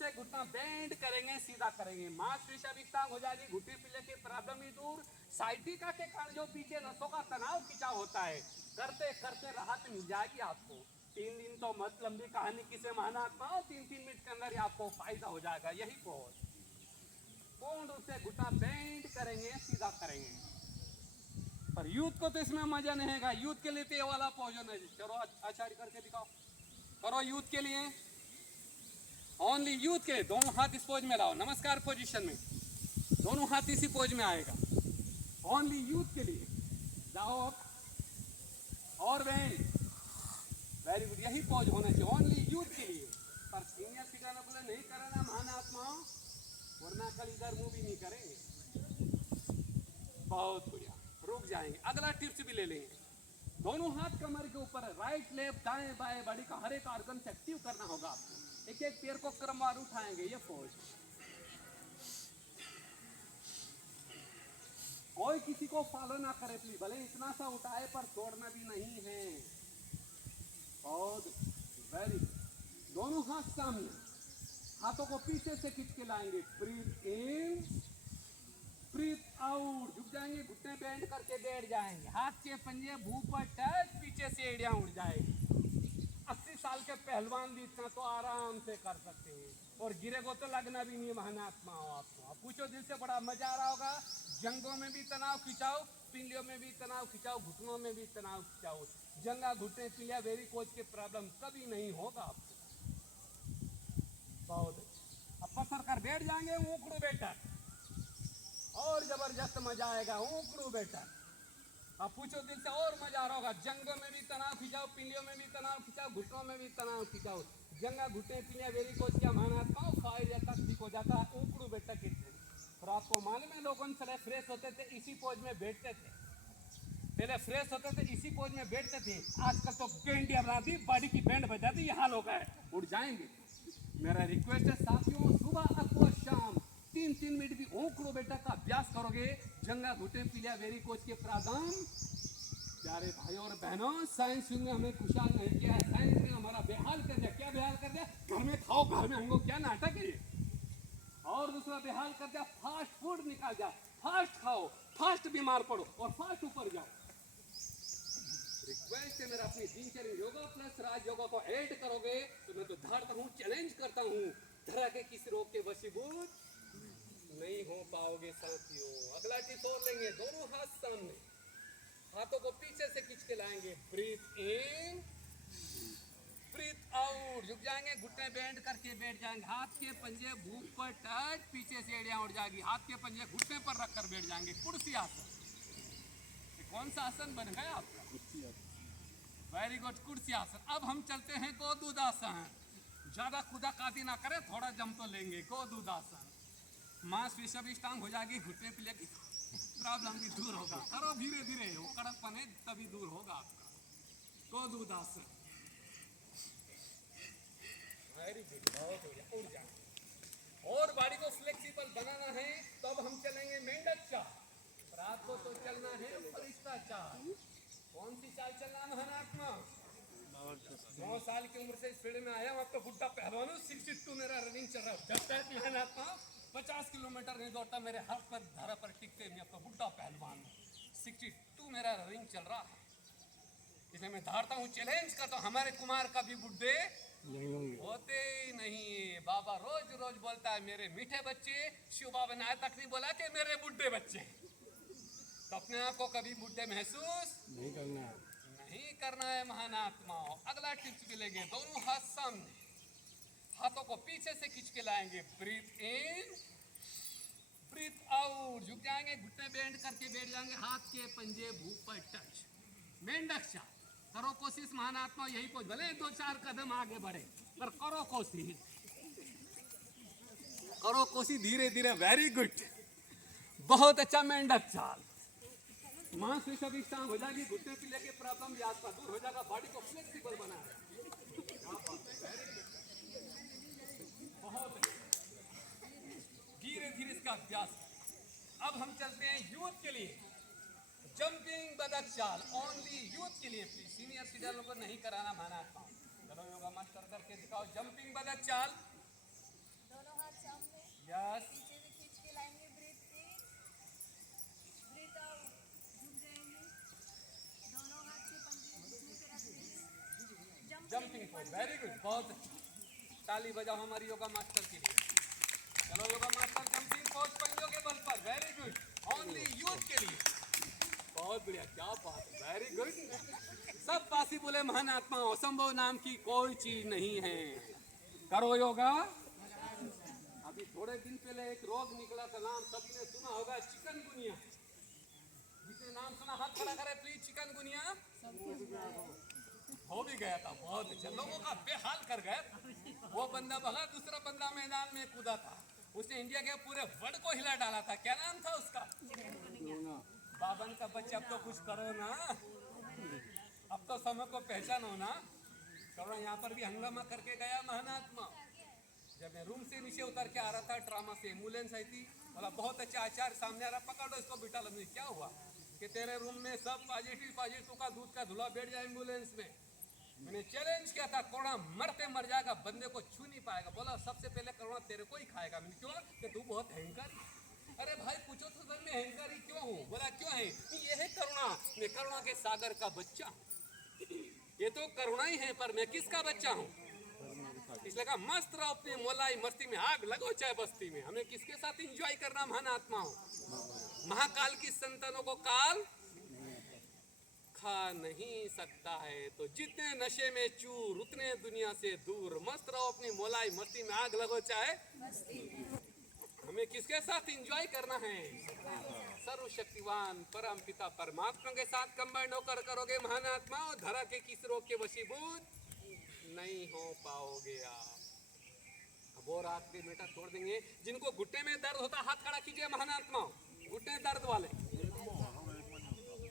से घुटना बेंड करेंगे, सीधा करेंगे, मांसपेशियां विकलांग हो जाएगी, घुटने पीले के प्रॉब्लम ही दूर। साइटिका के कारण जो पीछे नसों का तनाव खिंचाव होता है, करते करते राहत मिल जाएगी आपको। 3 दिन तो मत लंबी कहानी किसे महानात्मा, 3-3 मिनट के अंदर ही आपको फायदा हो जाएगा। यही पोज पूर्ण रूप से घुटना बेंड करेंगे, सीधा करेंगे। पर यूथ को तो इसमें मजा नहीं है, यूथ के लिए तो ये वाला पोज है। चलो आचार्य करके दिखाओ, करो यूथ के लिए, ओनली यूथ के लिए। दोनों हाथ इस पोज में लाओ, नमस्कार पोजीशन में, दोनों हाथ इसी पोज में आएगा, ओनली यूथ के लिए। जाओ और बेंड, वेरी गुड, यही पोज होना चाहिए ओनली यूथ के लिए। पर सीनियर सिटीजन बोले नहीं करना महान आत्माओं, वरना कल इधर मुंह भी नहीं करेंगे। बहुत बढ़िया, रुक जाएंगे। अगला टिप्स भी ले लेंगे। दोनों हाथ कमर के ऊपर है, राइट लेफ्ट दाएं बाएं बॉडी का हर एक ऑर्गन से एक्टिव करना होगा आपको। एक एक पैर को क्रमवार उठाएंगे, ये पोज। कोई किसी को फॉलो ना करे प्लीज, भले इतना सा उठाए पर छोड़ना भी नहीं है। बहुत वेरी गुड, दोनों हाथ सामने, हाथों को पीछे से खींच के लाएंगे, ब्रीथ इन ब्रीथ आउट, झुक जाएंगे, घुटने बेंड करके बैठ जाएंगे, हाथ के पंजे भूख पर टच, पीछे से एड़ियां उड़ जाएगी। 80 साल के पहलवान भी इतना तो आराम से कर सकते हैं, और गिरे को तो लगना भी नहीं। महानात्मा हो आपको, आप पूछो दिल से, बड़ा मजा आ रहा होगा। जंगों में भी तनाव खिंचाओ, पिंडियों में भी तनाव खिंचाओ, घुटनों में भी तनाव खिंचाओ। जंगा घुटने पिलिया वेरिकोज के प्रॉब्लम कभी नहीं होगा आपको। बहुत अच्छा, अब पत्थर कर बैठ जाएंगे, ऊकड़ू बेटा, और जबरदस्त मजा आएगा, ऊकड़ू बेटा। अब पूछो दिल से, और मजा आ रहा होगा। जंगों में भी तनाव खिंचाओ, पिंडियों में भी तनाव खिंचाओ, घुटनों में भी तनाव खिंचाओ। जंगा घुटने पिलिया वेरिकोज क्या महानात्मा फाइल तक ठीक हो जाता है, ऊकड़ू बेटा के थ्रू। और आपको मालूम है, लोगों से फ्रेश होते थे इसी पोज में बैठते थे, पहले फ्रेश होते थे इसी पोज में बैठते थे। आजकल तो बैंड बना दी, बॉडी की बैंड बजा दी, ये हाल हो गया है, उड़ जाएंगे। मेरा रिक्वेस्ट है साथियों, सुबह अथवा शाम 3-3 मिनट भी ऊकड़ो बेटा का अभ्यास करोगे, जंगा घुटने पीलिया वेरिकोज के प्रादम। प्यारे भाइयों और बहनों, साइंस में हमें खुशहाल नहीं किया है, साइंस ने हमारा बेहाल कर दिया। क्या बेहाल कर दिया? घर में खाओ, घर में हमको क्या नाटक है। और दूसरा बेहाल कर दिया, फास्ट फूड निकाल दिया, फास्ट खाओ, फास्ट बीमार पड़ो और फास्ट ऊपर जाओ। रिक्वेस्ट है मेरा, अपनी दिनचर्या योगा प्लस राज योगा को ऐड करोगे तो मैं तो धारता हूँ, चैलेंज करता हूँ, धरा के किसी रोग के वशीभूत नहीं हो पाओगे साथियों। अगला टिप और लेंगे, दोनों हाथ सामने, हाथों को पीछे से खींच के लाएंगे, ब्रीथ इन ब्रीथ आउट, झुक जाएंगे, घुटने बेंड करके बैठ जाएंगे, हाथ के पंजे भूख पर टच, पीछे से एड़ियां उड़ जाएगी, हाथ के पंजे घुटने पर रखकर बैठ जाएंगे, कुर्सी आसन। कौन सा आसन बन गया आपका? कुर्सी आसन। वेरी गुड, कुर्सी आसन। अब हम चलते हैं गोदूदासन। ज्यादा खुदा काटी ना करें, थोड़ा जम तो लेंगे। गोदूदासन, मांसपेशियां भी स्ट्रांग हो जाएगी, घुटने पीले की प्रॉब्लम भी दूर होगा। करो धीरे धीरे, वो कड़कपन है तभी दूर होगा आपका। गोदूदासन, वेरी गुड, बहुत हो गया, उड़ जाए। और बॉडी को फ्लेक्सिबल बनाना है तो अब हम चलेंगे मेंढक चाल। रात को तो चलना है फरिश्ता चाल। कौन सी चाल चलना है महानात्मा? 9 साल की उम्र से इस फील्ड में आया हूँ, अब तो बुढ़ा पहलवान हूँ। 62 मेरा रनिंग चल रहा है। महानात्मा 50 किलोमीटर नहीं दौड़ता, मेरे हाथ पर धारा पर टिकते, मैं अब तो बुढ़ा पहलवान हूँ। 62 मेरा रनिंग चल रहा है, इसलिए मैं धारता हूँ, चैलेंज करता हूँ, हमारे कुमार का भी बुढ़े होते ही नहीं। बाबा रोज रोज बोलता है मेरे मीठे बच्चे, शिव बाबा ने आज तक नहीं बोला कि मेरे बुढ़े बच्चे। तो अपने आप को कभी बुढ़े महसूस नहीं करना है महानात्माओं। अगला टिप्स भी लेंगे, दोनों हाथ सामने, हाथों को पीछे से खींच के लाएंगे, ब्रीथ इन ब्रीथ आउट, झुक जाएंगे, घुटने बेंड करके बैठ जाएंगे, हाथ के पंजे भूख पर टच, मेंढक चाल। करो कोशिश महानात्मा, यही कुछ, भले 2-4 कदम आगे बढ़े पर करो कोशिश, करो कोशिश धीरे धीरे। वेरी गुड, बहुत अच्छा मेंढक चाल। मांसपेशियां भी स्ट्रांग हो जाएगी, घुटने पीले की प्रॉब्लम भी आपका दूर हो जाएगा, बॉडी को फ्लेक्सिबल बनाए। बहुत धीरे धीरे इसका अभ्यास। अब हम चलते हैं यूथ के लिए, जंपिंग बदक चाल, ओनली यूथ के लिए प्लीज, सीनियर सिटीजन को नहीं कराना महानात्मा। चलो योगा मास्टर करके दिखाओ, जंपिंग बदक चाल। यस, पीछे से खींच के लाएंगे, ब्रीथ इन, ब्रीथ आउट, झुक जाएंगे, दोनों हाथ से पंजे घुटने पे रखते हैं, जंपिंग पोज, वेरी गुड, बहुत अच्छा। ताली बजाओ हमारी योगा मास्टर के लिए। चलो योगा मास्टर, जंपिंग पोज पंजों के बल पर, वेरी गुड, ओनली यूथ के लिए, बहुत बढ़िया, क्या बात है, वेरी गुड। सब पॉसिबल है महान आत्मा, असंभव नाम की कोई चीज नहीं है। करो योगा। अभी थोड़े दिन पहले एक रोग निकला था, नाम सभी ने सुना होगा, चिकनगुनिया। जिसने नाम सुना हाथ खड़ा करे प्लीज। चिकनगुनिया हो भी गया था, बहुत अच्छा, लोगों का बेहाल कर गया। वो बंदा भगा, दूसरा बंदा मैदान में कूदा था, उसने इंडिया के पूरे वर्ल्ड को हिला डाला था। क्या नाम था उसका? बाबन का बच्चा। अब तो कुछ करो ना, अब तो समय को पहचानो ना। करो, यहाँ पर भी हंगामा करके गया महानात्मा। जब मैं रूम से नीचे उतर के आ रहा था ड्रामा से, एम्बुलेंस आई थी, बोला बहुत अच्छा आचार्य सामने आ रहा, पकड़ो इसको बिठा लो। क्या हुआ कि तेरे रूम में सब पॉजिटिव का दूध का धुला बैठ जाए एम्बुलेंस में। मैंने चैलेंज किया था, कोरोना मरते मर जाएगा, बंदे को छू नहीं पाएगा। बोला सबसे पहले कोरोना तेरे को ही खाएगा। मैंने क्यों? कि तू बहुत अहंकारी। अरे भाई पूछो तो सर मैं अहंकारी क्यों हूँ? बोला क्यों है? ये है करुणा, मैं करुणा के सागर का बच्चा हूँ। ये तो करुणा ही है, पर मैं किसका बच्चा हूँ? इसलिए कहा मस्त रहो अपनी मोलाई मस्ती में, आग लगो चाहे बस्ती में। हमें किसके साथ एंजॉय करना महान आत्मा हो? महाकाल की संतानों को काल खा नहीं सकता है, तो जितने नशे में चूर उतने दुनिया से दूर। मस्त रहो अपनी मोलाई मस्ती में, आग लगो चाहे। हमें किसके साथ एंजॉय करना है? सर्वशक्तिवान परम पिता परमात्मा के साथ कंबाइंड होकर करोगे महान आत्मा, और धरा के किस रोग के वशीभूत नहीं हो पाओगे आप। अब वो रात के बेटा छोड़ देंगे। जिनको घुटने में दर्द होता हाथ खड़ा कीजिए महान आत्मा, घुटने दर्द वाले।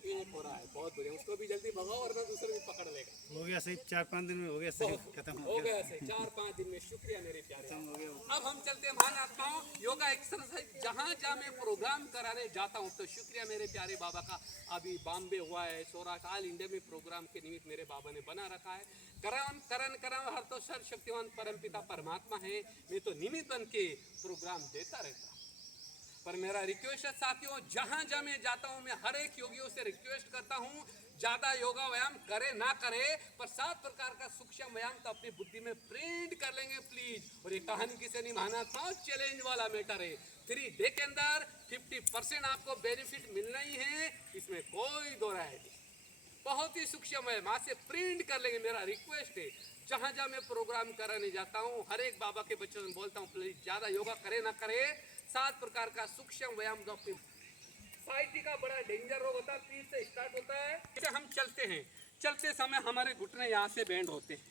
एक हो रहा है, बहुत बढ़िया, उसको भी जल्दी भगाओ वरना दूसरे भी पकड़ लेगा। हो गया सही, 4-5 दिन में हो गया सही, खत्म हो गया सही, 4-5 दिन में। शुक्रिया मेरे प्यारे। अब हम चलते हैं महान आत्माओं, योगा एक्सरसाइज जहाँ जहाँ मैं प्रोग्राम कराने जाता हूँ, तो शुक्रिया मेरे प्यारे बाबा का। अभी बॉम्बे हुआ है, सौराष्ट्र, ऑल इंडिया में प्रोग्राम के निमित्त मेरे बाबा ने बना रखा है। करम करन करम हर तो सर्वशक्तिवान परम पिता परमात्मा है, मैं तो निमित्त बन के प्रोग्राम देता रहता। पर मेरा रिक्वेस्ट है साथियों, जहां जहां मैं जाता हूं, मैं हर एक योगियों से रिक्वेस्ट करता हूं, ज्यादा योगा व्यायाम करे ना करे, पर 7 प्रकार का सूक्ष्म व्यायाम तो अपनी बुद्धि में प्रिंट कर लेंगे प्लीज। और ये कहानी किसे नहीं माना था, चैलेंज वाला मैटर है। 3 डे के अंदर 50% आपको बेनिफिट मिलना ही है, इसमें कोई दो राय नहीं। बहुत ही सूक्ष्म है, वहां से प्रिंट कर लेंगे। मेरा रिक्वेस्ट है, जहां जहां मैं प्रोग्राम कराने जाता हूं, हर एक बाबा के बच्चों से बोलता हूं प्लीज ज्यादा योगा करे ना करे, 7 प्रकार का सूक्ष्म व्यायाम जो अपनी साइटी का बड़ा डेंजर रोग होता है, पीठ से स्टार्ट होता है। जैसे हम चलते हैं, चलते समय हमारे घुटने यहाँ से बैंड होते हैं,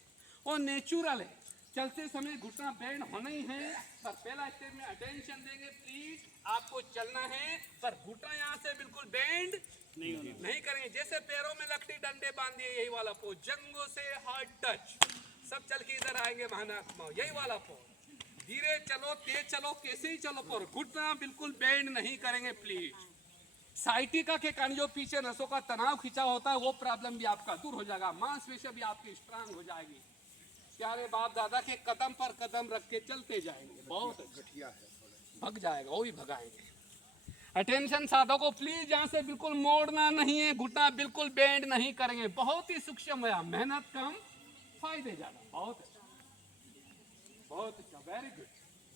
वो नेचुरल है। चलते समय घुटना बैंड होना ही है, पर पहला स्टेप में अटेंशन देंगे प्लीज। आपको चलना है, पर घुटना यहाँ से बिल्कुल बैंड नहीं करेंगे। जैसे पैरों में लकड़ी डंडे बांधिए, यही वाला पोज, जंगों से हार्ड टच। सब चल के इधर आएंगे महानात्मा, यही वाला पोज। धीरे चलो, तेज चलो, कैसे ही चलो, पर घुटना बिल्कुल बेंड नहीं करेंगे प्लीज। साइटिका के कारण जो पीछे नसों का तनाव खिंचा होता है, वो प्रॉब्लम भी आपका दूर हो जाएगा, मांसपेशियां भी आपकी स्ट्रांग हो जाएगी। प्यारे बाप दादा के कदम पर कदम रख के चलते जाएंगे, बहुत घटिया है, भग जाएगा, वो भी भगाएंगे। अटेंशन साधकों प्लीज, यहाँ से बिल्कुल मोड़ना नहीं है, घुटना बिल्कुल बेंड नहीं करेंगे। बहुत ही सूक्ष्म व्यायाम, मेहनत कम फायदे ज्यादा। बहुत अच्छा, बहुत अच्छा, वेरी गुड।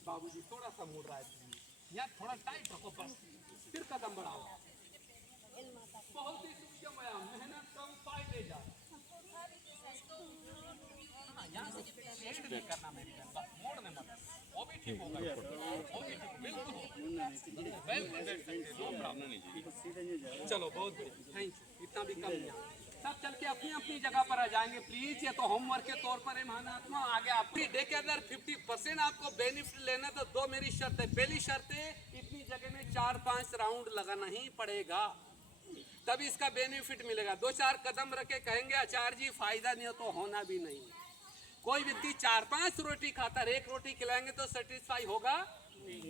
बाबूजी थोड़ा सा मुड़ रहा है, यहाँ थोड़ा टाइट रखो बस, फिर कदम बढ़ाओ। बहुत ही सूक्ष्म व्यायाम, मेहनत कम फायदे ज्यादा। यहाँ से बेंड नहीं करना मेरी बस, मोड़ने मत, वो भी ठीक होगा, वो भी ठीक, बिल्कुल चलो बहुत बढ़िया, थैंक यू। इतना भी कम नहीं, सब चल के अपनी अपनी जगह पर आ जाएंगे प्लीज। ये तो होमवर्क के तौर पर है महानात्मा। आगे आपकी डे के अंदर 50% आपको बेनिफिट लेना, तो 2 मेरी शर्त है। पहली शर्त है, इतनी जगह में 4-5 राउंड लगाना ही पड़ेगा, तभी इसका बेनिफिट मिलेगा। 2-4 कदम रखे कहेंगे आचार्य जी फायदा नहीं हो, तो होना भी नहीं। कोई व्यक्ति 4-5 रोटी खाता है, 1 रोटी खिलाएंगे तो सेटिस्फाई होगा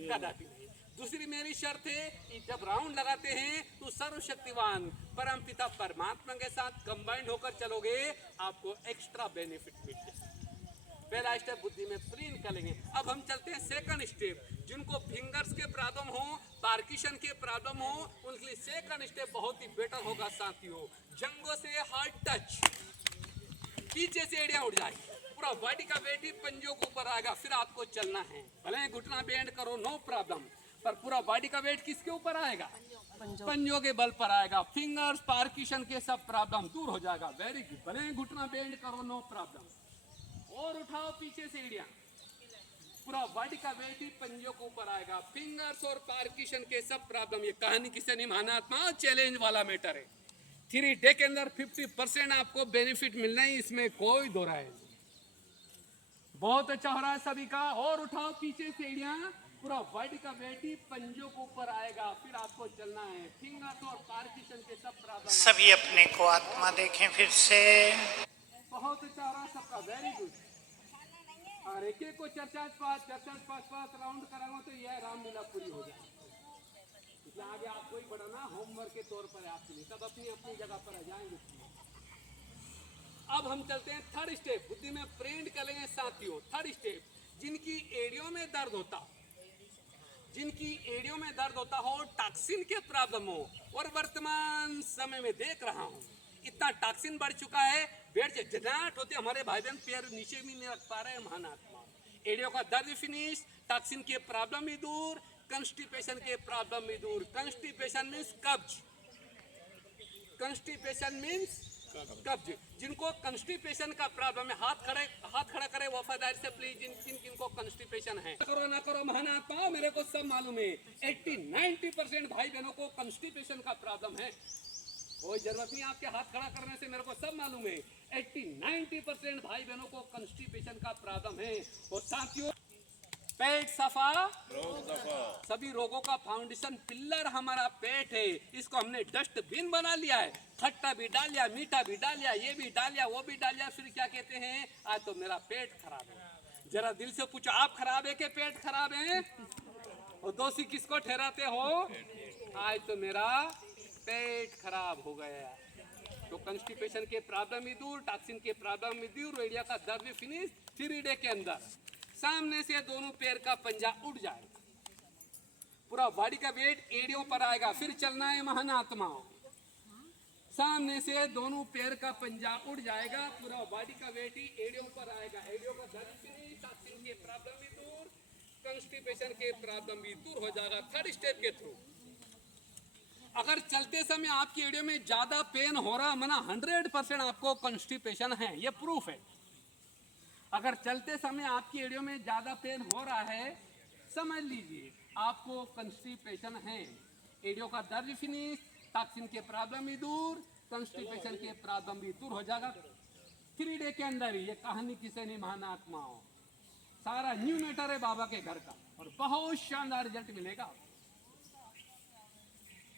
कदापि नहीं। दूसरी मेरी शर्त है कि जब राउंड लगाते हैं तो सर्वशक्तिवान परम पिता परमात्मा के साथ कंबाइंड होकर चलोगे, आपको एक्स्ट्रा बेनिफिट मिलेगा। पहला स्टेप बुद्धि में प्रिंट कर लेंगे। अब अब हम चलते हैं सेकंड स्टेप। जिनको फिंगर्स के प्रॉब्लम हो, पार्किशन के प्रॉब्लम हो, उनके लिए सेकंड स्टेप बहुत ही बेटर होगा साथियों। जंगों से हार्ड टच, पीछे से एड़ियां उठ जाए, पूरा बॉडी का वेट ही पंजों के ऊपर आएगा, फिर आपको चलना है। भले ही घुटना बेंड करो, नो प्रॉब्लम, पर पूरा बॉडी का वेट किसके ऊपर आएगा? पंजों के बल पर आएगा। फिंगर्स, पार्किशन के सब प्रॉब्लम दूर हो जाएगा। Very good. भले ही घुटना बेंड करो, नो प्रॉब्लम। और उठाओ पीछे से एड़ियां, पूरा बॉडी का वेट ही पंजों के ऊपर आएगा। फिंगर्स और पार्किशन के सब प्रॉब्लम, ये कहानी किसे नहीं माना आत्मा, चैलेंज वाला मैटर है। 3 डे के अंदर 50% आपको बेनिफिट मिलना है, इसमें कोई दो राय नहीं। बहुत अच्छा हो रहा है सभी का। और उठाओ पीछे से एड़ियां, पूरा बॉडी का वेट ही पंजों के ऊपर आएगा, फिर आपको चलना है। फिंगर्स और पार्किशन के सब प्रॉब्लम, सभी अपने को आत्मा देखें फिर से। बहुत अच्छा हो रहा है सबका। Very good. और एक एक को 4-5 राउंड कराऊंगा तो यह राम लीला पूरी हो जाएगी। इसलिए आगे आपको ही बढ़ाना होमवर्क के तौर पर है आपके लिए। सब अपनी अपनी जगह पर आ जाएंगे। अब हम चलते हैं थर्ड स्टेप। बुद्धि में प्रिंट करेंगे साथियों। थर्ड स्टेप, जिनकी एड़ियों में दर्द होता, जिनकी एड़ियों में दर्द होता हो, टॉक्सिन के प्रॉब्लम हो, और वर्तमान समय में देख रहा हूं इतना टॉक्सिन बढ़ चुका है, बेड से जनाट होते हमारे भाई बहन पैर नीचे भी नहीं रख पा रहे हैं। महानात्मा, एड़ियों का दर्द फिनिश, टॉक्सिन के प्रॉब्लम भी दूर, कंस्टिपेशन के प्रॉब्लम भी दूर। कंस्टिपेशन मीन्स कब्ज, कंस्टिपेशन मीन्स कब्ज। जिनको कंस्टिपेशन का प्रॉब्लम है, हाथ खड़ा करे वफादारी से प्लीज। जिनको कंस्टिपेशन है, करो ना करो महानात्मा, मेरे को सब मालूम है। 80-90% भाई बहनों को कंस्टिपेशन का प्रॉब्लम है। कोई जरूरत नहीं आपके हाथ खड़ा करने से, मेरे को सब मालूम है। 80-90% भाई बहनों को कंस्टिपेशन का प्रॉब्लम है। और साथियों, पेट सफा, सभी रोगों का फाउंडेशन पिलर हमारा पेट है। इसको हमने डस्टबिन बना लिया है। खट्टा भी डाल लिया, मीठा भी डाल लिया, ये भी डाल लिया, वो भी डाल लिया, फिर क्या कहते हैं, आज तो मेरा पेट खराब है। जरा दिल से पूछो, आप खराब है कि पेट खराब है? और दोषी किसको ठहराते हो? आज तो मेरा पेट खराब हो गया। तो कंस्टिपेशन के प्रॉब्लम भी दूर, टॉक्सिन के प्रॉब्लम भी दूर, एड़िया का दर्द भी फिनिश। 3 डे के अंदर सामने से दोनों पैर का पंजा उठ जाएगा, पूरा बॉडी का वेट एड़ियों पर आएगा, फिर चलना है महानात्माओं। सामने से दोनों पैर का पंजा उठ जाएगा, पूरा बॉडी का वेट ही एड़ियों पर आएगा। एड़ियों का दर्द फिनिश, टॉक्सिन के प्रॉब्लम भी दूर, कंस्टिपेशन के प्रॉब्लम भी दूर हो जाएगा थर्ड स्टेप के थ्रू। अगर चलते समय आपकी एड़ियों में ज्यादा पेन हो रहा, माना 100% आपको कंस्टिपेशन है, ये प्रूफ है। अगर चलते समय आपकी एड़ियों में ज्यादा पेन हो रहा है, समझ लीजिए आपको कंस्टिपेशन है। एड़ियों का दर्द फिनिश, टॉक्सिन के प्रॉब्लम भी दूर, कंस्टिपेशन के प्रॉब्लम भी दूर हो जाएगा 3 डे के अंदर ही। ये कहानी किसे नहीं महानात्माओं, सारा न्यू मैटर है बाबा के घर का, और बहुत शानदार रिजल्ट मिलेगा।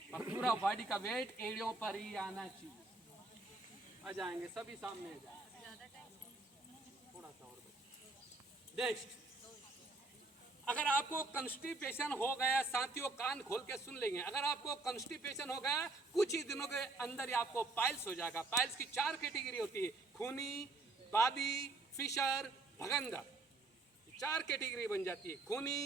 और पूरा बॉडी का वेट एड़ियों पर ही आना चाहिए। आ जाएंगे सभी, सामने आ जाएंगे। थोड़ा सा और नेक्स्ट, अगर आपको कंस्टिपेशन हो गया साथियों, कान खोल के सुन लेंगे। अगर आपको कंस्टिपेशन हो गया, कुछ ही दिनों के अंदर ही आपको पाइल्स हो जाएगा। पाइल्स की 4 कैटेगरी होती है, खूनी, बादी, फिशर, भगंदर। 4 कैटेगरी बन जाती है, खूनी,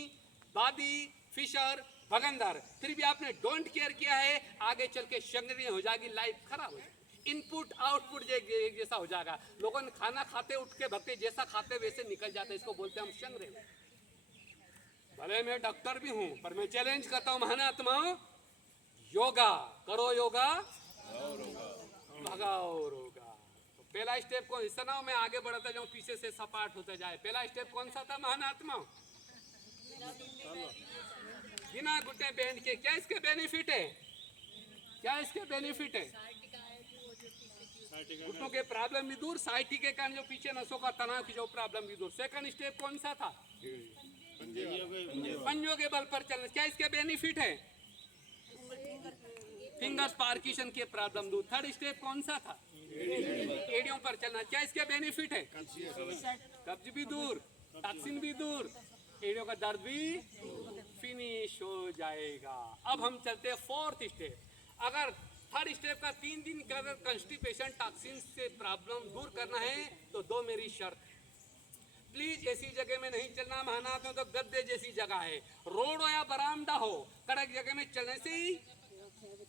बादी, फिशर, भगंदर। फिर भी आपने डोंट केयर किया है, आगे चल के शंगरी हो जाएगी, लाइफ खराब हो जाएगी। इनपुट आउटपुट एक जैसा हो जाएगा। लोगों ने खाना खाते उठ के भगते, जैसा खाते वैसे निकल जाते, इसको बोलते हैं हम शंगरे। भले मैं डॉक्टर भी हूं, पर मैं चैलेंज करता हूं महानात्माओं, योगा करो, योगा भगाओ रोगा। तो पहला स्टेप कौन, इस तरह मैं आगे बढ़ता जाऊं, पीछे से सपाट होता जाए। पहला स्टेप कौन सा था महानात्माओं? बिना घुटने बैंड के। क्या इसके बेनिफिट है? क्या इसके बेनिफिट है? घुटनों के प्रॉब्लम भी दूर, साइटी के कारण जो पीछे नसों का तनाव की जो प्रॉब्लम भी दूर। सेकंड स्टेप कौन सा था? पंजों के बल पर चलना। क्या इसके बेनिफिट है? फिंगर्स, पार्किशन के प्रॉब्लम दूर। थर्ड स्टेप कौन सा था? एड़ियों पर चलना। क्या इसके बेनिफिट है? कब्ज भी दूर, टॉक्सिन भी दूर, एड़ियों का दर्द भी फिनिश हो जाएगा। अब हम चलते हैं फोर्थ स्टेप। अगर थर्ड स्टेप का 3 दिन का अगर कंस्टिपेशन, टॉक्सिन से प्रॉब्लम दूर करना है, तो 2 मेरी शर्त। प्लीज ऐसी जगह में नहीं चलना महानाथ में, तो गद्दे जैसी जगह है, रोड हो या बरामदा हो, कड़क जगह में चलने से ही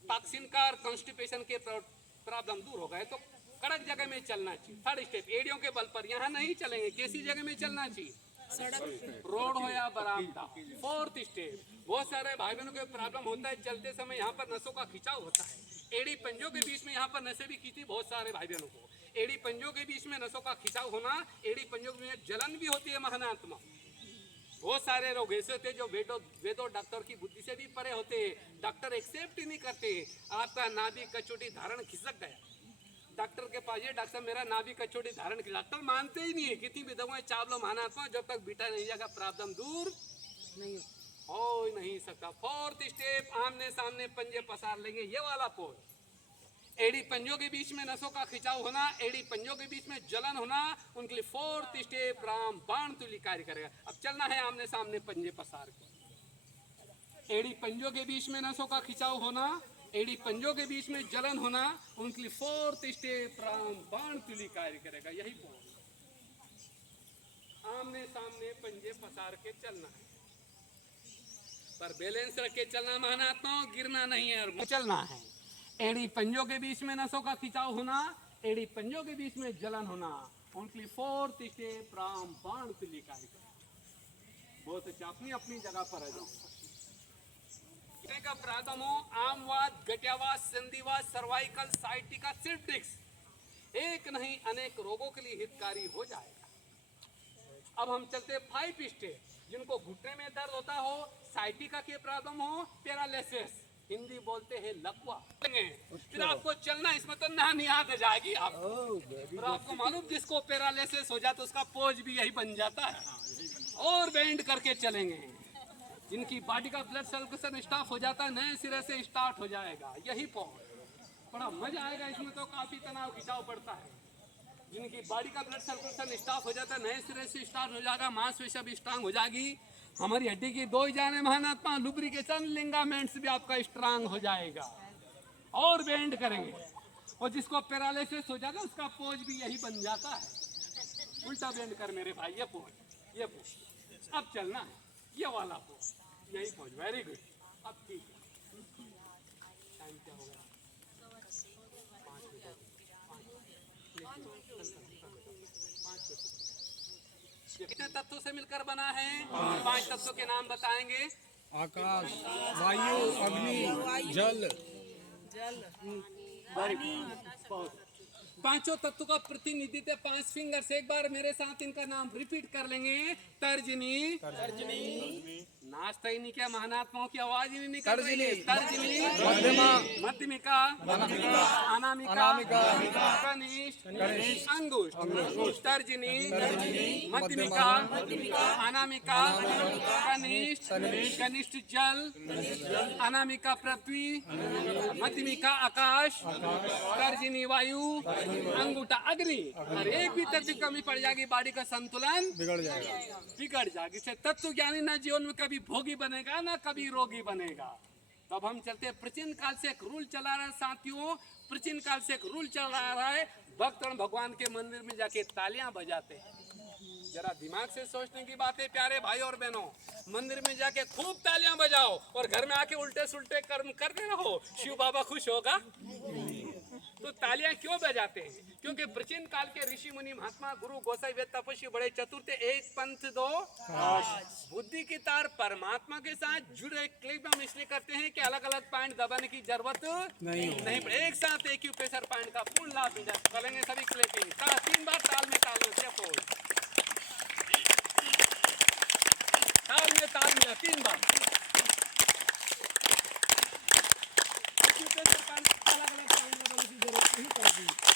टॉक्सिन कॉन्स्टिपेशन के प्रॉब्लम दूर हो गए। तो कड़क जगह में चलना चाहिए। थर्ड स्टेप, एड़ियों के बल पर यहाँ नहीं चलेंगे, कैसी जगह में चलना चाहिए? रोड हो या बरामदा। फोर्थ स्टेप, बहुत सारे भाई बहनों को प्रॉब्लम होता है चलते समय, यहाँ पर नसों का खिंचाव होता है, एड़ी पंजों के बीच में यहाँ पर नसें भी खींची बहुत सारे भाई बहनों को, एड़ी पंजों के बीच में नसों का खिंचाव होना, एड़ी पंजों में जलन भी होती है महानात्मा। बहुत सारे लोग ऐसे होते जो वेदों डॉक्टर की बुद्धि से भी परे होते हैं, डॉक्टर एक्सेप्ट ही नहीं करते। आपका नाभि कचोटी धारण खिसक गया, डॉक्टर के पास ये डॉक्टर मेरा नाभि कचोटी धारण की, डॉक्टर मानते ही नहीं है, कितनी भी दवाएं चावलो महानात्मा, जब तक बीटा नहीं जाएगा प्रॉब्लम दूर नहीं हो ही नहीं सकता। फोर्थ स्टेप, आमने सामने पंजे पसार लेंगे, ये वाला पोज। एड़ी पंजों के बीच में नसों का खिंचाव होना, एड़ी पंजों के बीच में जलन होना, उनके लिए फोर्थ स्टेप राम बाण तुल्य कार्य करेगा। अब चलना है आमने सामने पंजे पसार के, एड़ी पंजों के बीच में नसों का खिंचाव होना, एड़ी पंजों के बीच में जलन होना, उनके लिए फोर्थ स्टेप राम बाण तुल्य कार्य करेगा। यही पोज, आमने सामने पंजे पसार के चलना है, पर बैलेंस रख के चलना महानात्मा, गिरना नहीं है और चलना है। एड़ी पंजों के बीच में नसों का खिंचाव होना, एड़ी पंजों के बीच में जलन होना, उनकी फोर्थ स्टेप राम बाण तुल्य कार्य करेगा। बहुत अच्छा, अपनी अपनी जगह पर आ जाओ। का प्राथम हो, आमवाद, गठियावाद, संधिवाद, सर्वाइकल, साइटिका, सिर्डिक्स, एक नहीं अनेक रोगों के लिए हितकारी हो जाएगा। अब हम चलते 5 स्टेप, जिनको घुटने में दर्द होता हो, साइटिका के प्रॉब्लम हो, पैरालिसिस, हिंदी बोलते हैं लकवा, फिर आपको चलना, इसमें तो नानी याद आ जाएगी आप। फिर आपको मालूम, जिसको पैरालिसिस हो जाता उसका पोज भी यही बन जाता है, और बेंड करके चलेंगे। जिनकी बॉडी का ब्लड सर्कुलेशन स्टाफ हो जाता है, नए सिरे से स्टार्ट हो जाएगा, यही पोज। बड़ा मजा आएगा इसमें, तो काफी तनाव खिंचाव पड़ता है। जिनकी बॉडी का ब्लड सर्कुलेशन स्टाफ हो जाता है, नए सिरे से स्टार्ट हो जाएगा, मांसपेशियां भी स्ट्रांग हो जाएगी, हमारी हड्डी की 2 जाने महानात्मा, लुब्रिकेशन, लिंगामेंट्स भी आपका स्ट्रांग हो जाएगा, और बेंड करेंगे। और जिसको पैरालिसिस हो जाता है उसका पोज भी यही बन जाता है, उल्टा बेंड कर मेरे भाई, ये पोज, ये पोज। अब चलना है ये वाला पोज, यही पोज, वेरी गुड। अब ठीक है, टाइम क्या हो गया? 5 मिनट। कितने तत्वों से मिलकर बना है? 5 तत्वों के नाम बताएंगे। आकाश, वायु, अग्नि, जल। पांचों तत्वों का प्रतिनिधित्व 5 फिंगर से, एक बार मेरे साथ इनका नाम रिपीट कर लेंगे। तर्जनी, नाश्ता ही नहीं किया, महानात्माओं की आवाज ही नहीं निकल रही है। तर्जनी, मध्यमा, मध्यमिका, अनामिका, कनिष्ठ, अंगुष्ठ। तर्जनी, मध्यमिका, अनामिका, कनिष्ठ, कनिष्ठ जल, अनामिका पृथ्वी, मध्यमिका आकाश, तर्जनी वायु, अंगूठा अग्नि। और एक भी तत्व कमी पड़ जाएगी, बॉडी का संतुलन बिगड़ जाएगी। इससे तत्व ज्ञानी ना जीवन में कभी भोगी बनेगा ना कभी रोगी बनेगा। तो अब हम चलते हैं, प्राचीन काल से एक रूल चला रहा है साथियों, प्राचीन काल से एक रूल चल रहा है, भक्तगण भगवान के मंदिर में जाके तालियां बजाते हैं। जरा दिमाग से सोचने की बात है प्यारे भाई और बहनों, मंदिर में जाके खूब तालियां बजाओ और घर में आके उल्टे सुल्टे कर्म करते रहो, शिव बाबा खुश होगा? तो तालियां क्यों बजाते हैं? क्योंकि प्राचीन काल के ऋषि मुनि महात्मा गुरु गोसाई वेद तपस्वी बड़े चतुर थे। एक पंथ दो बुद्धि की तार परमात्मा के साथ जुड़े। क्लिप हम इसलिए करते हैं कि अलग अलग पॉइंट दबाने की जरूरत नहीं पड़े, एक साथ एक ही प्रेशर पॉइंट का पूर्ण लाभ मिल जाए। करेंगे सभी क्लिपिंग 3 बार ताल में ताल मिला 3 बार।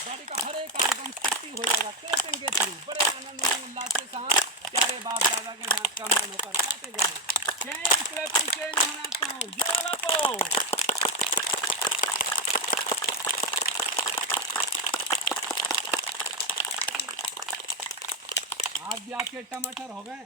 गाड़ी का हर एक आइटम सस्ती हो जाएगा क्लैपिंग के थ्रू, बड़े आनंद उल्लास के साथ प्यारे बाप दादा के साथ कमान होकर गाते जाए। चेंज क्लैपिंग चेंज होना तो ये वाला को आज भी आपके टमाटर हो गए।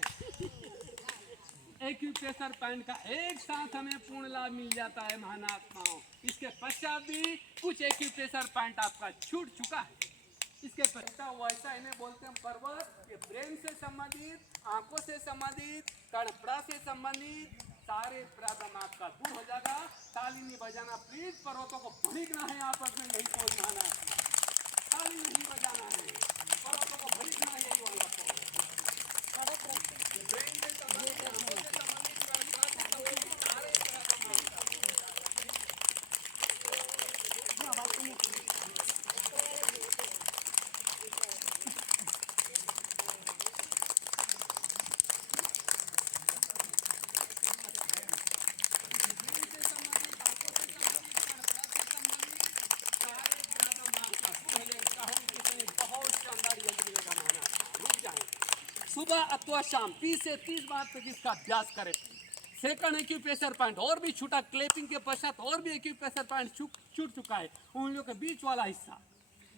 एक्यूप्रेशर पॉइंट का एक साथ हमें पूर्ण लाभ मिल जाता है महानात्माओं। इसके पश्चात भी कुछ एक्यूप्रेशर पॉइंट आपका छूट चुका है। इसके पहले वैसा इन्हें बोलते हैं पर्वत। ये ब्रेन से संबंधित, आंखों से संबंधित, कड़पड़ा से संबंधित सारे प्रॉब्लम आपका दूर हो जाएगा। ताली नहीं बजाना प्लीज, पर्वतों को भड़कना है आपस में, यही पोज माना है। ताली नहीं बजाना है, पर्वतों को भड़कना है, यही वाला पोज। ब्रेन से संबंधित, आंखों से संबंधित, कड़पड़ा से संबंधित सारे प्रॉब्लम आपका सुबह अथवा शाम 20 से 30 बार तक इसका अभ्यास करें। सेकंड एक्यूप्रेशर पॉइंट और भी छूटा, क्लैपिंग के पश्चात और भी एक्यूप्रेशर पॉइंट छूट चुका है। उंगलियों के बीच वाला हिस्सा,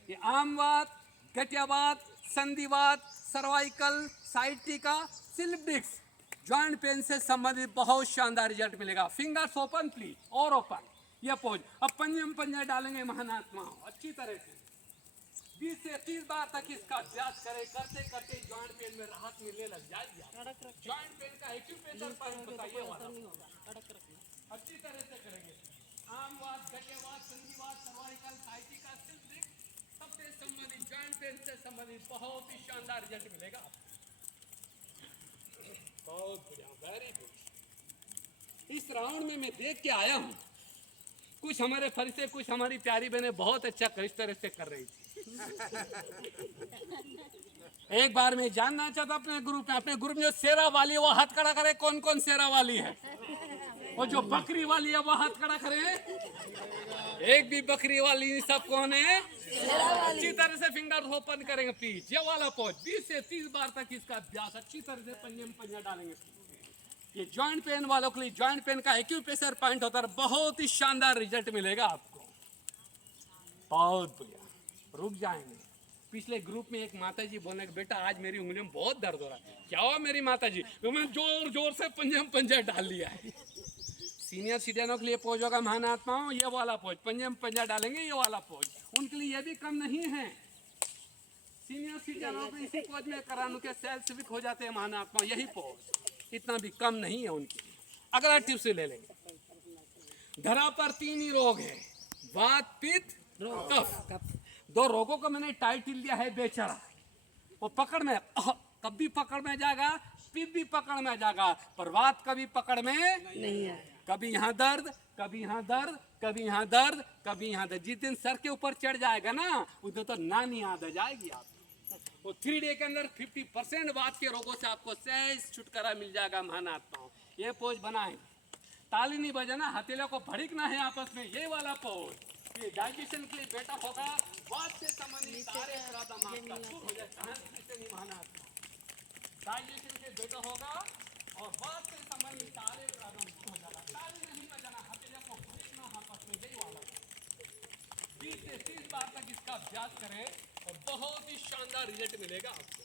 ये आमवात, गठियावात, संधिवात, cervical, sciatica, slip disc joint pain से संबंधित बहुत शानदार रिजल्ट मिलेगा। फिंगर्स ओपन प्लीज, और ओपन, ये पोज। अब पंजे में पंजा डालेंगे महानात्मा अच्छी तरह से। 20 से 30 बार तक इसका अभ्यास करें। करते करते जॉइंट पेन में राहत मिलने लग जाएगी। जॉइंट पेन का एक्यूप्रेशर पॉइंट बताइए वाला अच्छी तरह से करेंगे। आमवात, गठियावात, संधिवात, सर्वाइकल, साइटिका, स्लिप डिस्क सबसे संबंधित, जॉइंट पेन से संबंधित बहुत ही शानदार रिजल्ट मिलेगा आपको। बहुत बढ़िया, वेरी गुड। इस राउंड में मैं देख के आया हूँ, कुछ हमारे फरिश्ते, कुछ हमारी प्यारी बहनें बहुत अच्छा इस तरह से कर रही थी। एक बार मैं जानना चाहता अपने ग्रुप में जो शेरा वाली है वो हाथ खड़ा करे। कौन कौन शेरा वाली है? वो जो बकरी वाली है वो हाथ खड़ा करे। एक भी बकरी वाली नहीं, सब कौन है? अच्छी तरह से फिंगर ओपन करेंगे प्लीज, ये वाला पोज। 20 से 30 बार तक इसका अभ्यास अच्छी तरह से पंजे में पंजा डालेंगे। ये जॉइंट पेन वालों के लिए जॉइंट पेन का एक्यूप्रेशर पॉइंट होता है, बहुत ही शानदार रिजल्ट मिलेगा आपको। बहुत बढ़िया, रुक जाएंगे। पिछले ग्रुप में एक माताजी बोलने के बेटा आज मेरी उंगली में बहुत दर्द हो रहा है। क्या हुआ मेरी माताजी? मैंने जोर जोर से पंजे में पंजा डाल लिया है। सीनियर सिटीजनों के लिए पोज होगा महानात्माओं, ये वाला पोज। पंजे में पंजा डालेंगे, ये वाला पोज। उनके लिए ये भी कम नहीं है। सीनियर सिटीजनों को इसी पोज में कराने के सेल सिविक हो जाते हैं महानात्मा, यही पोज इतना भी कम नहीं है उनके लिए। अगला टिप्स ले लेंगे। धरा पर 3 ही रोग है, वात, पित्त, कफ। 2 रोगों को मैंने टाइटल दिया है बेचारा। वो पकड़ में कभी पकड़ में जाएगा, पित्त भी पकड़ में जाएगा, पर वात कभी पकड़ में नहीं है। कभी यहाँ दर्द, कभी यहाँ दर्द, कभी यहाँ दर्द, कभी यहाँ दर्द। जिस दिन सर के ऊपर चढ़ जाएगा ना, उस दिन तो नानी याद आ जाएगी आपको। वो 3 डे के अंदर 50% वात के रोगों से आपको सहज छुटकारा मिल जाएगा महानात्माओं। ये पोज बनाए, ताली नहीं बजाना, हथेलियों को भड़कना है आपस में, ये वाला पोज। ये डाइजेशन के लिए बेटा होगा। वात से संबंधित सारे प्रॉब्लम आपका दूर हो जाएगा। डाइजेशन के बेटा होगा और वात से संबंधित सारे प्रॉब्लम दूर हो जाएगा। ताली नहीं बजाना, हथेलियों को भड़कना आपस में, यही वाला। 20 से 30 बार तक इसका अभ्यास करें और बहुत ही शानदार रिजल्ट मिलेगा आपको।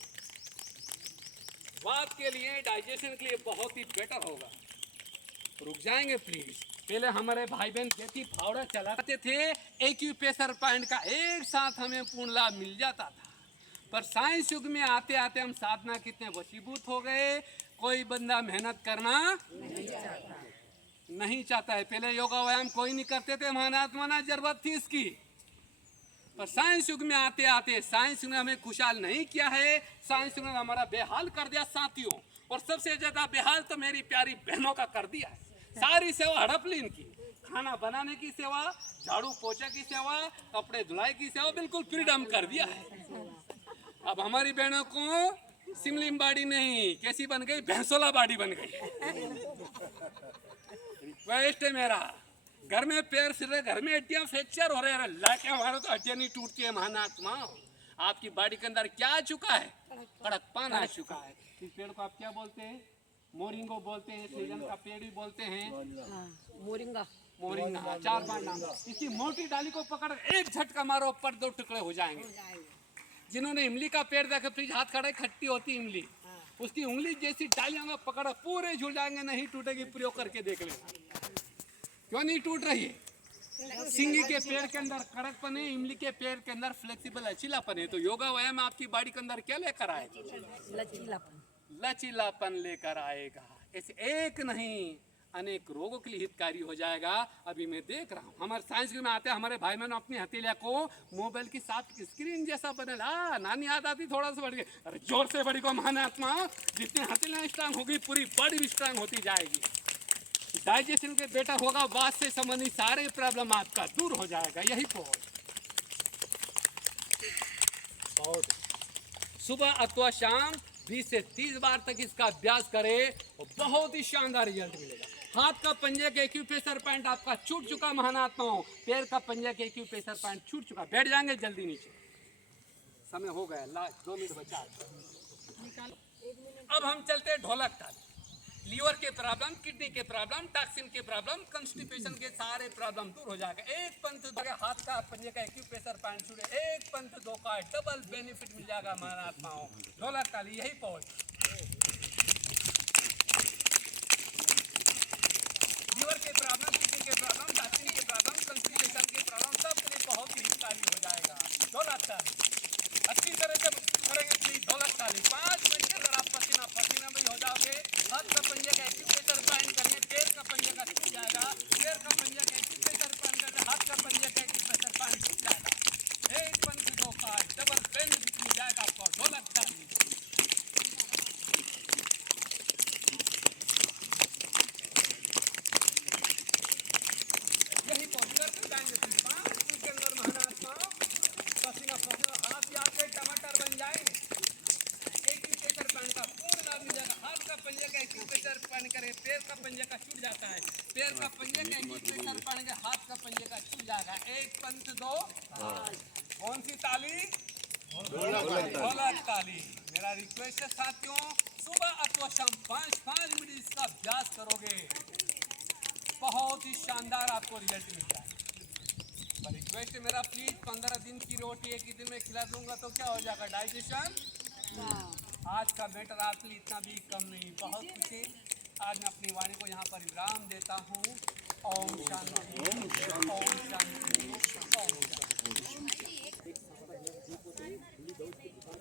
वात के लिए, डाइजेशन के लिए बहुत ही बेटर होगा। रुक जाएंगे प्लीज। पहले हमारे भाई बहन खेती फावड़ा चलाते थे, एक्यूप्रेशर पॉइंट का एक साथ हमें पूर्ण लाभ मिल जाता था। पर साइंस युग में आते आते हम साधना कितने वशीभूत हो गए, कोई बंदा मेहनत करना नहीं चाहता है। पहले योगा व्यायाम कोई नहीं करते थे, महानात्मा ना जरूरत थी इसकी। पर साइंस युग में आते आते साइंस ने हमें खुशहाल नहीं किया है, साइंस ने हमारा बेहाल कर दिया साथियों। और सबसे ज्यादा बेहाल तो मेरी प्यारी बहनों का कर दिया है। सारी सेवा हड़प ली इनकी। खाना बनाने की सेवा, झाड़ू पोछा की सेवा, कपड़े धुलाई की सेवा बिल्कुल फ्रीडम कर दिया है। अब हमारी बहनों को सिमलिम बाड़ी नहीं, कैसी बन गई? भैंसोला बाड़ी बन गई। वेस्ट है मेरा। घर में पैर सिर रहे, घर में हड्डियां फ्रैक्चर हो रहे हैं। लाके हमारे तो हड्डियां नहीं टूटती है महानात्मा। आपकी बॉडी के अंदर क्या आ चुका है? कड़कपन आ चुका है। इस पेड़ को आप क्या बोलते हैं? मोरिंगो बोलते हैं, सीजन का पेड़ भी बोलते हैं। मोरिंगा। मोरिंगा, 4-5 नाम। इसकी मोटी डाली को पकड़ एक झटका मारो, पर 2 टुकड़े हो जाएंगे। जिन्होंने इमली का पेड़ देखा, प्लीज हाथ खड़ा, खट्टी होती इमली, उसकी उंगली जैसी डालियां पकड़ा पूरे झूल जाएंगे, नहीं टूटेगी। प्रयोग करके देख लेना। क्यों नहीं टूट रही है? सिंगी के पेड़ के अंदर कड़कपन है, इमली के पेड़ के अंदर फ्लेक्सिबल लचीलापन है। तो योगा व्यायाम आपकी बॉडी के अंदर क्या लेकर आए? लचीलापन लेकर आएगा। ऐसे एक नहीं अनेक रोगों के लिए हितकारी हो जाएगा। अभी मैं देख रहा हूँ हमारे साइंस में आते हैं, हमारे भाई बहनों अपनी हथेलिया को मोबाइल की साथ स्क्रीन जैसा बनेला। नानी याद आती थोड़ा सा बढ़ गई, अरे जोर से बड़ी को महानात्मा, जितनी हथेलियाँ स्ट्रांग होगी पूरी बॉडी भी स्ट्रांग होती जाएगी। डाइजेशन के बेटा होगा, बात से संबंधित सारे प्रॉब्लम आपका दूर हो जाएगा। यही बहुत सुबह अथवा शाम 20 से 30 बार तक इसका अभ्यास करें और बहुत ही शानदार रिजल्ट मिलेगा। हाथ का पंजे के एक्यूप्रेशर पॉइंट आपका छूट चुका महानात्माओं, पैर का पंजे के एक्यूप्रेशर पॉइंट छूट चुका। बैठ जाएंगे जल्दी नीचे, समय हो गया, लास्ट 2 मिनट बचा। अब हम चलते हैं ढोलक ताली। लीवर के प्रॉब्लम, किडनी के प्रॉब्लम, टॉक्सिन के प्रॉब्लम, कंस्टिपेशन के सारे प्रॉब्लम दूर हो जाएगा। एक पंथ हाथ का पंजे का एक्यूप्रेशर पॉइंट छूटे, एक पंथ 2 का डबल बेनिफिट मिल जाएगा महात्माओं। ढोलक ताली यही पहुंच। लीवर के प्रॉब्लम, किडनी के प्रॉब्लम, टॉक्सिन के प्रॉब्लम, कंस्टिपेशन के प्रॉब्लम सब के लिए बहुत ही हितकारी हो जाएगा। ढोलक ताली अच्छी तरह से करेंगे प्लीज। ढोलक ताली 5 मिनट के अंदर आप पसीना पसीना भी हो जाओगे। हाथ का पंजे का एक्यूप्रेशर पॉइंट करिए, पैर का पंजे का छूट जाएगा, पैर का पंजे का एक्यूप्रेशर पॉइंट करिए, हाथ का पंजे का एक्यूप्रेशर पॉइंट छूट जाएगा। एक पंथ 2 का डबल बेनिफिट मिल जाएगा आपको। ढोलक ताली यही पहुंच करके जाएंगे 5 मिनट के अंदर महात्मा। पसीना पसीना हाथ भी आपके टमाटर बन जाएंगे। एक्यूप्रेशर पॉइंट का पूर्ण लाभ मिल जाएगा। हाथ का पंजे का एक्यूप्रेशर पॉइंट करें, पैर का पंजे का छूट जाता है, पैर का पंजे का एक्यूप्रेशर पॉइंट के हाथ का पंजे का छूट जाएगा। एक पंथ 2। कौन सी ताली? ढोलक ताली। मेरा रिक्वेस्ट है साथियों, सुबह अथवा शाम 5 मिनट इसका अभ्यास करोगे, बहुत ही शानदार आपको रिजल्ट मिल जाएगा। रिक्वेस्ट है मेरा प्लीज, 15 दिन की रोटी एक ही दिन में खिला दूंगा तो क्या हो जाएगा? डाइजेशन। आज का मैटर आपके लिए इतना भी कम नहीं, बहुत कुछ है। आज मैं अपनी वाणी को यहाँ पर विराम देता हूँ। ओम शांति, ओम शांति, ओम शांति।